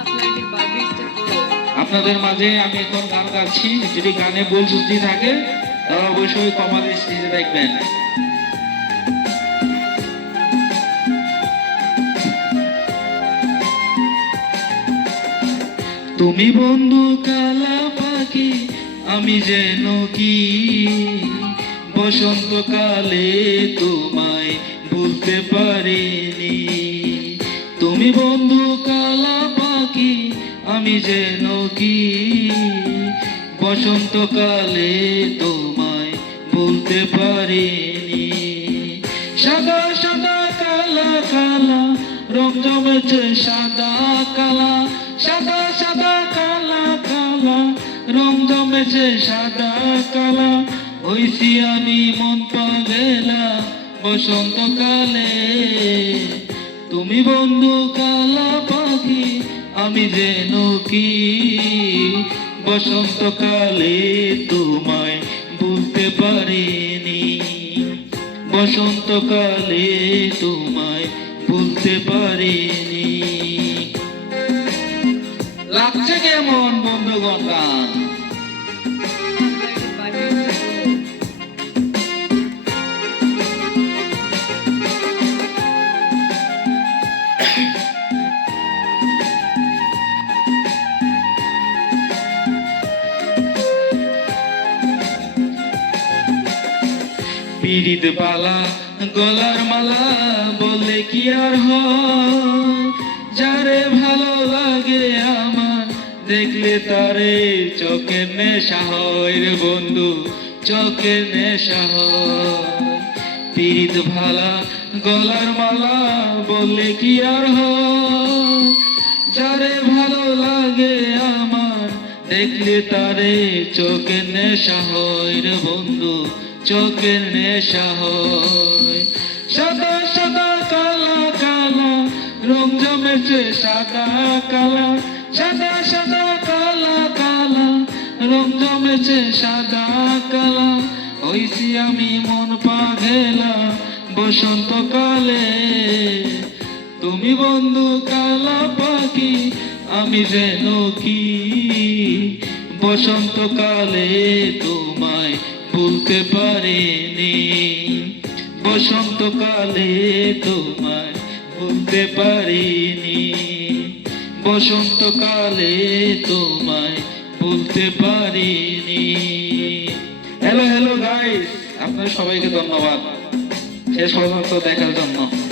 আপনাকে বার্থডে করো আপনাদের মাঝে আমি এখন গান গাচ্ছি। যদি গানে ভুল ত্রুটি থাকে তারা অবশ্যই কমার স্টেজে দেখবেন। তুমি বন্ধু কালা পাখি, আমি যেন কি? বসন্তকালে তোমায় ভুলতে পারিনি। তুমি বন্ধু কালা পাখি, আমি যেন কি? বসন্তকালে তোমায় ভুলতে পারিনি। সাদা সাদা কালা কালা, রং জমেছে সাদা কালা। সাদা সাদা কালা কালা, রং জমেছে সাদা কালা। হইছি আমি মন পাগেলা বসন্তকালে তুমি বন্ধু কালা পাখি, আমি যেন কি? বসন্তকালে তোমায় বলতে পারিনি। বসন্তকালে তোমায় বলতে পারিনি। লাগছে কেমন বন্ধুগণ গান? পিড়িত পালা, গলার মালা বলে কি আর হয়? যারে ভালো লাগে আমার, দেখলে তারে চোখের নেশা হয় রে বন্ধু চোখের নেশা হয়। ভালা, গলার মালা বলে কি আর হয়? যারে ভালো লাগে আমার, দেখলে তারে চোখের নেশা হয় রে বন্ধু চোখের নেশা হয়। সাদা সাদা, কালা কালা রং জমেছে সাদা, কালা। সাদা সাদা, কালা কালা রং জমেছে সাদা, কালা। হইছি আমি মন পাগেলা বসন্তকালে। তুমি বন্ধু কালা পাখি, আমি যেন কি? বসন্তকালে তোমায় বলতে পারিনি। বসন্তকালে তোমায় ভুলতে পারিনি। বসন্তকালে তোমায় ভুলতে পারিনি। হ্যালো হ্যালো গাইস আপনার সবাইকে ধন্যবাদ। শেষ পর্যন্ত দেখার জন্য।